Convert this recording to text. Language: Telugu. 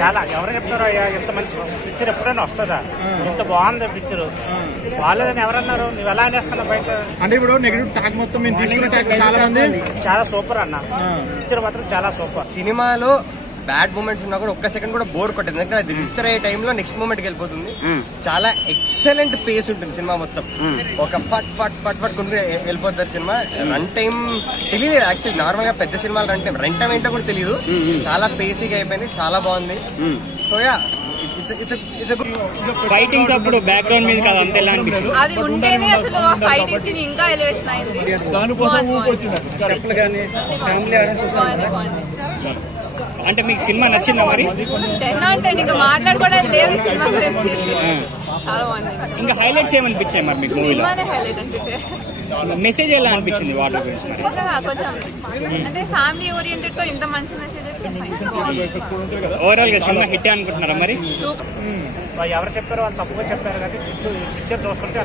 చాలా ఎవరు చెప్తారు అయ్యా ఇంత మంచి పిక్చర్ ఎప్పుడైనా వస్తుందా, ఇంత బాగుంది పిక్చర్ బాగాలేదని ఎవరన్నారు? నువ్వు ఎలా అనేస్తున్నావు బయట? అంటే ఇప్పుడు నెగిటివ్ టాక్ మొత్తం మేము తీసుకున్న టాక్ చాలా మంది చాలా సూపర్ అన్న, పిక్చర్ మాత్రం చాలా సూపర్. సినిమాలో బ్యాడ్ మూమెంట్స్ ఉన్నా కూడా ఒక్క సెకండ్ కూడా బోర్ కొట్టదు, ఎందుకంటే అది రిజిస్టర్ అయ్యే టైంలో నెక్స్ట్ మూమెంట్కి వెళ్ళిపోతుంది. చాలా ఎక్సలెంట్ పేస్ ఉంటుంది సినిమా మొత్తం, ఒక ఫట్ ఫట్ ఫట్ ఫట్ కొంటూ వెళ్ళిపోతారు సినిమా. రన్ టైం తెలియదు యాక్చువల్లీ, నార్మల్ గా పెద్ద సినిమాలు రన్ టైం ఏంటో కూడా తెలియదు. చాలా పేసీగా అయిపోయింది, చాలా బాగుంది. సో యా ఫైటింగ్స్ అప్పుడు బ్యాక్గ్రౌండ్ మీద కదా అంతే ఎలా అనిపిస్తుంది? అది ఉంటేనే అసలు ఫైటింగ్ సీన్ ఇంకా ఎలివేషన్ అయింది. అంటే మీకు సినిమా నచ్చిందా మరి? 10 అంటే ఇంకా మాట్లాడుకోవడం లేవు ఈ సినిమా గురించి. చాలా బాగుంది. ఇంకా హైలైట్స్ ఏమనిపించాయి మరి మీకు మూవీలో? సినిమానే హైలైట్ అనిపిస్తే. మెసేజ్ ఎలా అనిపించింది వాటర్ గురించి? కొంచెం అంటే ఫ్యామిలీ ఓరియంటెడ్ తో ఇంత మంచి మెసేజ్ అయితే ఓవరాల్ గా సినిమా హిట్ అనుకుంటున్నారా మరి? సూపర్. ఎవరు చెప్పారు వాళ్ళు తప్పుగా చెప్పారు, కానీ పిక్చర్ చూస్తుంటే